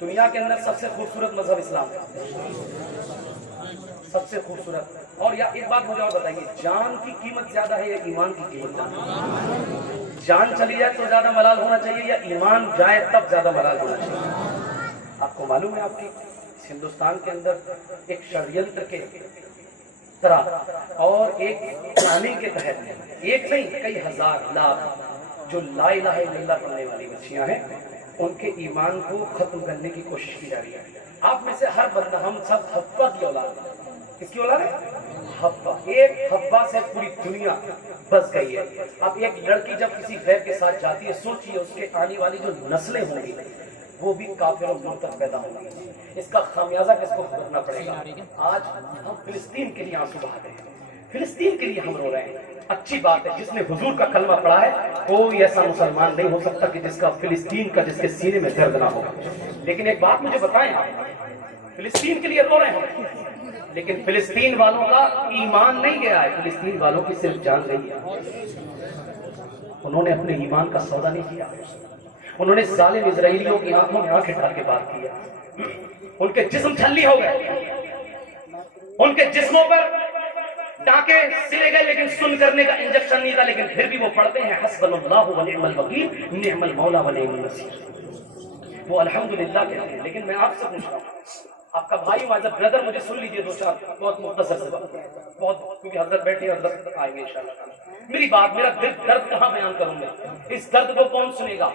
دنیا کے اندر سب سے خوبصورت مذہب اسلام ہے، سب سے خوبصورت. اور یا ایک بات مجھے اور بتائیے، جان کی قیمت زیادہ ہے یا ایمان کی قیمت زیادہ ہے؟ جان چلی جائے تو زیادہ ملال ہونا چاہیے یا ایمان جائے تب زیادہ ملال ہونا چاہیے؟ آپ کو معلوم ہے آپ کی ہندوستان کے اندر ایک شریعت کے طرح اور ایک پلاننگ کے تحت ایک نہیں کئی ہزار لاکھ جو لا الہ الا اللہ پڑھنے والی بچیاں ہیں ان کے ایمان کو ختم کرنے کی کوشش کی جا رہی ہے. آپ میں سے ہر بندہ، ہم سب حوا کی اولاد ہیں. کس کی اولاد ہے؟ حوا. ایک حوا سے پوری دنیا بس گئی ہے. اب ایک لڑکی جب کسی غیر کے ساتھ جاتی ہے، سوچیے اس کے آنے والی جو نسلیں ہوں گی وہ بھی کافر اور مرتد پیدا ہوں گی. اس کا خمیازہ کس کو بھرنا پڑے گا؟ آج ہم فلسطین کے لیے آنسو بہا رہے ہیں، فلسطین کے لیے ہم رو رہے ہیں. اچھی بات ہے، جس نے حضور کا کلمہ پڑھا ہے کوئی ایسا مسلمان نہیں ہو سکتا کہ جس کا فلسطین کا جس کے سینے میں درد نہ ہو. لیکن ایک بات مجھے بتائیں، فلسطین کے لیے رو رہے ہیں لیکن فلسطین والوں کا ایمان نہیں گیا ہے، فلسطین والوں کی صرف جان گئی ہے. انہوں نے اپنے ایمان کا سودا نہیں کیا. انہوں نے ظالم اسرائیلیوں کی آنکھوں میں آنکھیں ڈال کے بات کیا. ان کے جسم چھلی ہو گئے، ان کے جسموں پر ٹانکے سلے گئے لیکن سن کرنے کا انجیکشن نہیں تھا، لیکن پھر بھی وہ پڑھتے ہیں حسبنا اللہ ونعم الوکیل نعم المولا ونعم النصیر. وہ الحمدللہ کہتے ہیں. لیکن میں آپ سے پوچھ رہا ہوں، آپ کا بھائی ایز اے بردر مجھے سن لیجیے دو چار بہت مختصر سے بات، بہت کیونکہ حضرت بیٹھے حضرت آئیں گے انشاءاللہ. میری بات، میرا درد کہاں بیان کروں گا؟ اس درد کو کون سنے گا؟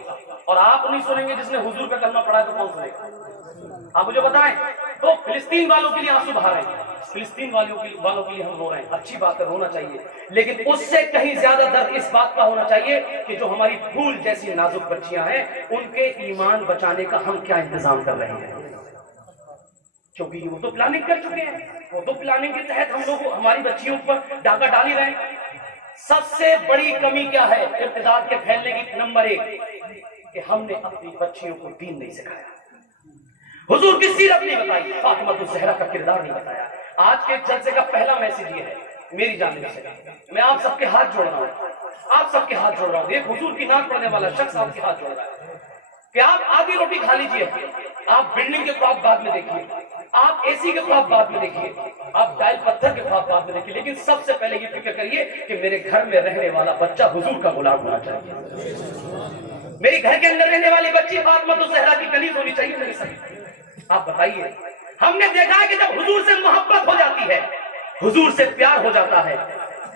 اور آپ نہیں سنیں گے، جس نے حضور کا کلمہ پڑھا ہے تو کون سنے گا؟ آپ مجھے بتائیں. تو فلسطین والوں کے لیے آنسو بہا رہے ہیں، فلسطین والوں کے لیے ہم رو رہے ہیں. اچھی بات ہے، رونا چاہیے، لیکن اس سے کہیں زیادہ درد اس بات کا ہونا چاہیے کہ جو ہماری پھول جیسی نازک بچیاں ہیں ان کے ایمان بچانے کا ہم کیا انتظام کر رہے ہیں. کیونکہ وہ تو پلاننگ کر چکے ہیں، وہ تو پلاننگ کے تحت ہم لوگ ہماری بچیوں پر ڈاکہ ڈال ہی رہے ہیں. سب سے بڑی کمی کیا ہے ارتداد کے پھیلنے کی؟ نمبر ایک کہ ہم نے اپنی بچیوں کو دین نہیں سکھایا، حضور کی سیرت نہیں بتائی، فاطمہ الزہرا کا کردار نہیں بتایا. آج کے جلسے کا پہلا میسج یہ ہے میری جانب سے، میں آپ سب کے ہاتھ جوڑ رہا ہوں، آپ سب کے ہاتھ جوڑ رہا ہوں. ایک حضور کی نعت پڑھنے والا شخص آپ کے ہاتھ جوڑ رہا ہے کہ آپ آدھی روٹی کھا لیجئے. آپ بلڈنگ کے خواب بعد میں دیکھیے، آپ اے سی کے خواب بعد میں دیکھیے، آپ ٹائل پتھر کے خواب بعد میں دیکھیے، لیکن سب سے پہلے یہ فکر کریے کہ میرے گھر میں رہنے والا بچہ حضور کا غلام ہونا چاہیے. میری گھر کے اندر رہنے والی بچی فاطمہ الزہرا کی کنیز ہونی چاہیے میرے ساتھ. آپ بتائیے، ہم نے دیکھا ہے کہ جب حضور سے محبت ہو جاتی ہے، حضور سے پیار ہو جاتا ہے،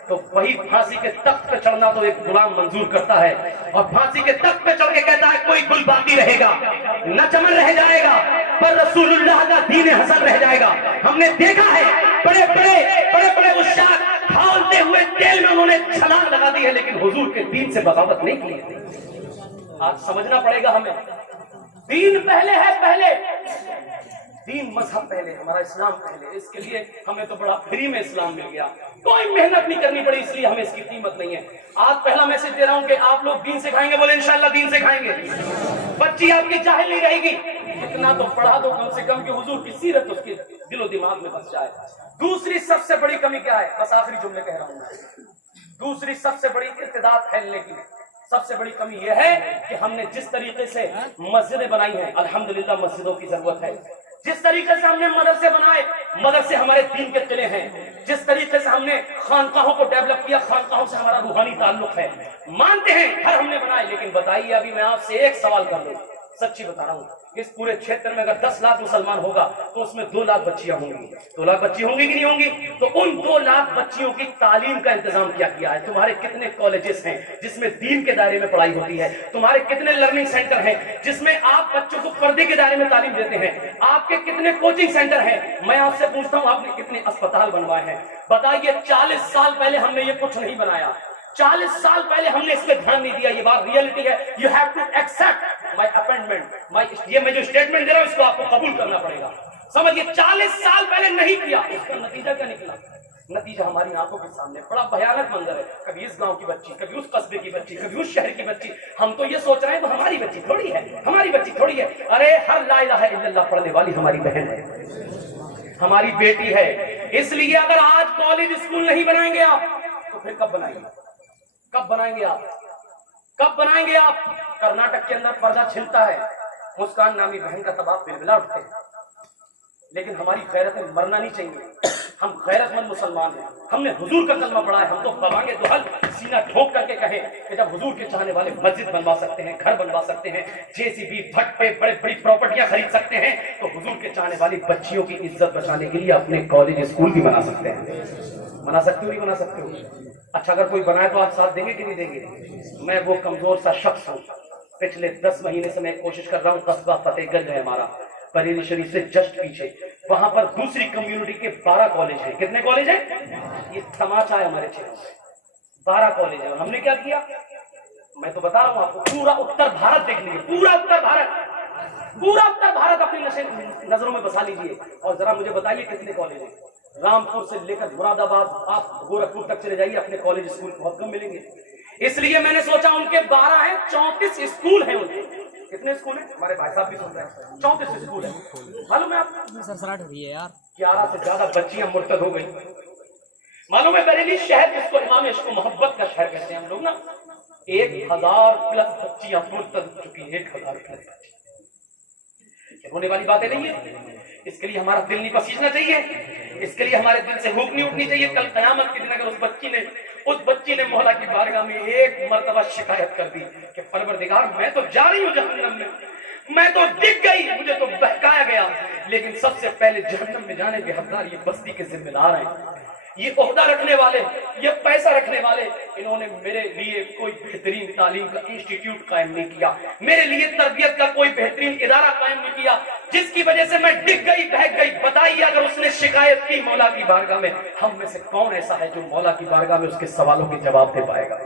تو وہی پھانسی کے تخت پہ چڑھنا تو ایک غلام منظور کرتا ہے، اور پھانسی کے تخت پہ چڑھ کے کہتا ہے کوئی گل باقی رہے گا نہ چمن رہ جائے گا پر رسول اللہ کا دین حسن رہ جائے گا. ہم نے دیکھا ہے بڑے بڑے عشاق کھولتے ہوئے تیل میں انہوں نے چھلانگ لگا دی ہے لیکن حضور کے دین سے بغاوت نہیں کی. آج سمجھنا پڑے گا ہمیں، دین پہلے ہے، پہلے دین مذہب پہلے، ہمارا اسلام پہلے. اس کے لیے ہمیں تو بڑا فری میں اسلام مل گیا، کوئی محنت نہیں کرنی پڑی، اس لیے ہمیں اس کی قیمت نہیں ہے. آج پہلا میسج دے رہا ہوں کہ آپ لوگ دین سکھائیں گے، بولے انشاءاللہ دین سکھائیں گے. بچی آپ کی جاہل نہیں رہے گی، اتنا تو پڑھا دو کم سے کم کہ حضور کی سیرت اس کے دل و دماغ میں بس جائے. دوسری سب سے بڑی کمی کیا ہے؟ بس آخری جملے کہہ رہا ہوں. دوسری سب سے بڑی ارتداد پھیلنے کی سب سے بڑی کمی یہ ہے کہ ہم نے جس طریقے سے مسجدیں بنائی ہیں، الحمدللہ مسجدوں کی ضرورت ہے. جس طریقے سے ہم نے مدرسے بنائے، مدرسے ہمارے دین کے قلعے ہیں. جس طریقے سے ہم نے خانقاہوں کو ڈیولپ کیا، خانقاہوں سے ہمارا روحانی تعلق ہے. مانتے ہیں گھر ہم نے بنائے، لیکن بتائیے ابھی میں آپ سے ایک سوال کر لوں، سچی بتا رہا ہوں، اس پورے چھیتر میں اگر 10 لاکھ مسلمان ہوگا تو اس میں 2 لاکھ بچیاں ہوں گی. 2 لاکھ بچی ہوں گی کہ نہیں ہوں گی؟ تو ان 2 لاکھ بچیوں کی تعلیم کا انتظام کیا کیا ہے؟ تمہارے کتنے کالجز ہیں جس میں دین کے دائرے میں پڑھائی ہوتی ہے؟ تمہارے کتنے لرننگ سینٹر ہیں جس میں آپ بچوں کو پردے کے دائرے میں تعلیم دیتے ہیں؟ آپ کے کتنے کوچنگ سینٹر ہیں؟ میں آپ سے پوچھتا ہوں آپ نے کتنے اسپتال بنوائے ہیں؟ بتائیے 40 سال پہلے ہم نے یہ کچھ نہیں بنایا، 40 سال پہلے ہم نے اس پہ دھیان نہیں دیا. یہ بات ریئلٹی ہے. You have to accept my appointment. یہ میں جو اسٹیٹمنٹ دے رہا ہوں اس کو آپ کو قبول کرنا پڑے گا. سمجھیے 40 سال پہلے نہیں کیا، اس کا نتیجہ کیا نکلا؟ نتیجہ ہماری آنکھوں کے سامنے بڑا بھیانک منظر ہے. کبھی اس گاؤں کی بچی، کبھی اس قصبے کی بچی، کبھی اس شہر کی بچی. ہم تو یہ سوچ رہے ہیں وہ ہماری بچی تھوڑی ہے، ہماری بچی تھوڑی ہے. ارے ہر لا الہ الا اللہ پڑھنے والی ہماری بہن ہے، ہماری بیٹی ہے. اس لیے اگر آج کالج اسکول نہیں بنائیں گے آپ تو پھر کب بنائیں گے؟ کب بنائیں گے آپ؟ کب بنائیں گے آپ؟ کرناٹک کے اندر پردہ چھلتا ہے، مسکان نامی بہن کا تب آپ بلبلا اٹھتے ہیں، لیکن ہماری غیرت میں مرنا نہیں چاہیے. ہم غیرت مند مسلمان ہیں، ہم نے حضور کا کلمہ پڑھا ہے. ہم تو بوانگ دہل سینہ ٹھوک کر کے کہیں کہ جب حضور کے چاہنے والے مسجد بنوا سکتے ہیں، گھر بنوا سکتے ہیں، JCB بھٹے بڑے بڑی پراپرٹیاں خرید سکتے ہیں، تو حضور کے چاہنے والی بچیوں کی عزت بچانے کے لیے اپنے کالج اسکول بھی بنا سکتے ہیں. بنا سکتے ہو نہیں بنا سکتے ہو؟ اچھا اگر کوئی بنائے تو آپ ساتھ دیں گے کہ نہیں دیں گے؟ میں وہ کمزور سا شخص ہوں. پچھلے 10 مہینے سے میں کوشش کر رہا ہوں. قصبہ فتح گنج ہے ہمارا، بریلی شریف سے جسٹ پیچھے، وہاں پر دوسری کمیونٹی کے 12 کالج ہیں. کتنے کالج ہیں؟ یہ تماچا ہے ہمارے چہروں میں. 12 کالج ہیں. اور ہم نے کیا کیا؟ میں تو بتا رہا ہوں آپ کو، پورا اتر بھارت دیکھ لیجیے، پورا اتر بھارت اپنی نظروں میں بسا لیجیے اور ذرا مجھے بتائیے کتنے کالج ہیں. رامپور سے لے کر مراد آباد آپ گورکھپور تک چلے جائیے، اپنے کالج اسکول بہت کم ملیں گے. اس لیے میں نے سوچا ان کے 12 ہیں، 34 اسکول ہیں. ان کے کتنے اسکول ہیں؟ ہمارے بھائی صاحب بھی سن رہے ہیں، 34 اسکول ہیں. معلوم ہے آپ کو سرسراہٹ ہو رہی ہے یار، 11 سے زیادہ بچیاں مرتد ہو گئی. معلوم ہے بریلی شہر جس کو امام عشق و محبت کا شہر کہتے ہیں ہم لوگ نا، 1000+ بچیاں مرتد ہو چکی. 1000+. یہ ہونے والی باتیں نہیں ہے. اس کے لیے ہمارا دل نہیں پسیجنا چاہیے، اس کے لیے ہمارے دل سے بھوک نہیں اٹھنی چاہیے. کل قیامت کے دن اگر اس بچی نے مولا کی بارگاہ میں ایک مرتبہ شکایت کر دی کہ پروردگار میں تو جا رہی ہوں جہنم میں تو ڈگ گئی، مجھے تو بہکایا گیا، لیکن سب سے پہلے جہنم میں جانے کے حقدار یہ بستی کے ذمہ دار ہیں، یہ عہدہ رکھنے والے، یہ پیسہ رکھنے والے. انہوں نے میرے لیے کوئی بہترین تعلیم کا انسٹیٹیوٹ قائم نہیں کیا، میرے لیے تربیت کا کوئی بہترین ادارہ قائم نہیں کیا، جس کی وجہ سے میں ڈگ گئی، بہک گئی. بتائیے اگر اس نے شکایت کی مولا کی بارگاہ میں، ہم میں سے کون ایسا ہے جو مولا کی بارگاہ میں اس کے سوالوں کے جواب دے پائے گا؟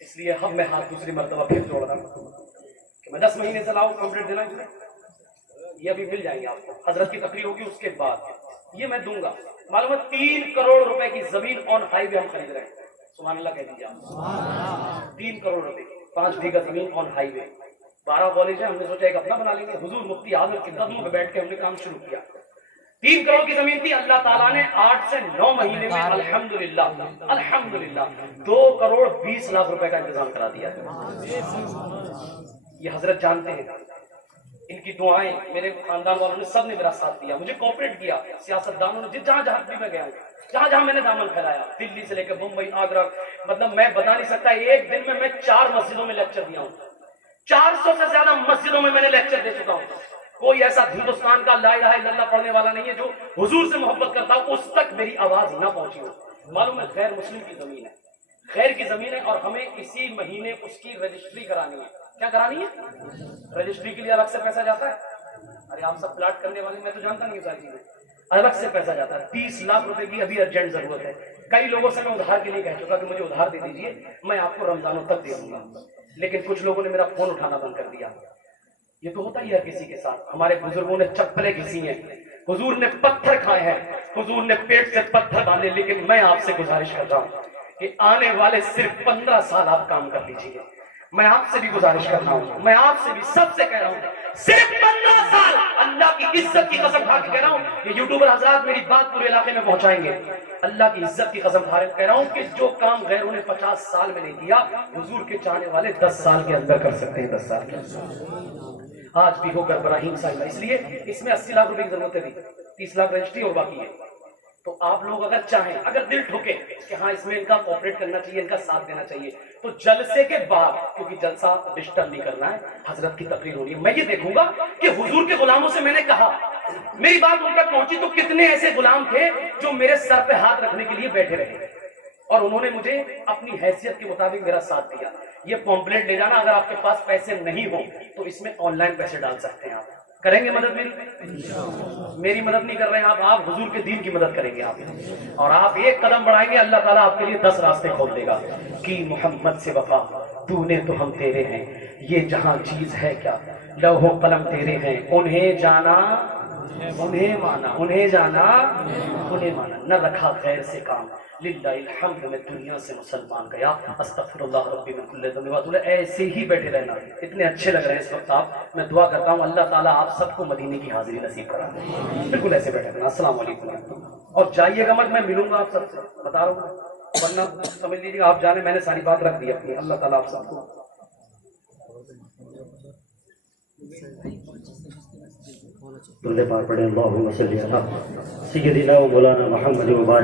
اس لیے ہم میں ہاتھ دوسری مرتبہ پھر جوڑ رہا ہوں کہ میں 10 مہینے سے لاؤں کمپلیٹ دینا ہے. یہ ابھی مل جائیں گے آپ کو، حضرت کی تقریر ہوگی اس کے بعد یہ میں دوں گا. معلوم ہے 3 کروڑ روپے کی زمین آن ہائی وے ہم خرید رہے ہیں. سبحان اللہ کہہ دیجیے آپ. 3 کروڑ روپے کی 5 بیگھہ زمین آن ہائی وے. 12 کالج ہیں، ہم نے سوچا ایک اپنا بنا لیں گے. حضور مفتی اعظم کے قدموں پہ بیٹھ کے ہم نے کام شروع کیا. 3 کروڑ کی زمین تھی، اللہ تعالیٰ نے 8 سے 9 مہینے میں الحمدللہ 2 کروڑ 20 لاکھ روپے کا انتظام کرا دیا. یہ حضرت جانتے ہیں، ان کی دعائیں، میرے خاندان والوں نے سب نے میرا ساتھ دیا، مجھے کوپریٹ کیا. سیاست دانوں نے جہاں جہاں بھی میں گیا ہوں، جہاں جہاں میں نے دامن پھیلایا، دلی سے لے کے ممبئی، آگرہ، مطلب میں بتا نہیں سکتا. ایک دن میں 4 مسجدوں میں لیکچر دیا ہوں. 400 سے زیادہ مسجدوں میں نے لیکچر دے چکا ہوں. کوئی ایسا ہندوستان کا لا الہ الا اللہ پڑھنے والا نہیں ہے جو حضور سے محبت کرتا ہو اس تک میری آواز نہ پہنچی ہو. معلوم ہے غیر مسلم کی زمین ہے، خیر کی زمین ہے، اور ہمیں اسی مہینے اس کی رجسٹری کرانی ہے. کیا کرانی ہے؟ رجسٹری کے لیے الگ سے پیسہ جاتا ہے. ارے آپ سب پلاٹ کرنے والے، میں تو جانتا نہیں ساری چیزیں. الگ سے پیسہ جاتا ہے. 30 لاکھ روپے کی ابھی ارجنٹ ضرورت ہے. کئی لوگوں سے میں ادھار کے لیے کہہ چکا کہ مجھے ادھار دے دیجیے، میں آپ کو رمضانوں تک دے دوں گا، لیکن کچھ لوگوں نے میرا فون اٹھانا بند کر دیا. یہ تو ہوتا ہی ہے کسی کے ساتھ. ہمارے بزرگوں نے چپلیں گھسی ہیں، حضور نے پتھر کھائے ہیں، حضور نے پیٹ سے پتھر ڈالے. لیکن میں آپ سے گزارش کرتا ہوں کہ آنے والے صرف 15 سال آپ کام کر لیجیے. میں آپ سے بھی گزارش کر رہا ہوں، میں آپ سے بھی سب سے کہہ رہا ہوں، صرف 15 سال اللہ کی عزت کی قسم کھا کے کہہ رہا ہوں. یہ یوٹیوبر حضرات میری بات پورے علاقے میں پہنچائیں گے. اللہ کی عزت کی قسم کھا کہہ رہا ہوں کہ جو کام غیروں نے 50 سال میں نہیں کیا، حضور کے چاہنے والے 10 سال کے اندر کر سکتے ہیں. 10 سال کے اندر آج بھی ہو کر ابراہیم صاحب. اس لیے اس میں 80 لاکھ روپے کی ضرورت ہے، 30 لاکھ رجسٹری اور باقی ہے. تو آپ لوگ اگر چاہیں، اگر دل ٹھوکے کہ ہاں اس میں ان کا کوپریٹ کرنا چاہیے، ان کا ساتھ دینا چاہیے، تو جلسے کے بعد، کیونکہ جلسہ ڈسٹرب نہیں کرنا ہے، حضرت کی تقریر ہو رہی ہے، میں یہ دیکھوں گا کہ حضور کے غلاموں سے میں نے کہا، میری بات ان تک پہنچی تو کتنے ایسے غلام تھے جو میرے سر پہ ہاتھ رکھنے کے لیے بیٹھے رہے اور انہوں نے مجھے اپنی حیثیت کے مطابق میرا ساتھ دیا. یہ پمپلیٹ لے جانا. اگر آپ کے پاس پیسے نہیں ہوں تو اس میں آن لائن پیسے ڈال سکتے ہیں. آپ کریں گے مدد میری مدد نہیں کر رہے ہیں آپ حضور کے دین کی مدد کریں گے آپ، اور آپ ایک قدم بڑھائیں گے، اللہ تعالیٰ آپ کے لیے 10 راستے کھول دے گا. کہ محمد سے وفا تو نے تو ہم تیرے ہیں، یہ جہاں چیز ہے کیا لوح و قلم تیرے ہیں، انہیں جانا انہیں مانا، انہیں جانا انہیں مانا، نہ رکھا غیر سے کام. للہ الحمد، میں دنیا سے مسلمان گیا، استغفر اللہ ربی من کل ذنب واتوب الیہ. ایسے ہی بیٹھے رہنا، اتنے اچھے لگ رہے ہیں اس وقت آپ. میں دعا کرتا ہوں اللہ تعالیٰ آپ سب کو مدینے کی حاضری نصیب کرا دے. بالکل ایسے بیٹھے رہنا. السلام علیکم. اور جائیے گا مت، میں ملوں گا آپ سب سے، بتا رہا ہوں، ورنہ سمجھ لیجیے آپ جانے، میں نے ساری بات رکھ دی اپنی. اللہ تعالیٰ آپ سب کو درود پاک پڑھیں اللہم صلی علی سیدنا و مولانا محمد و بارک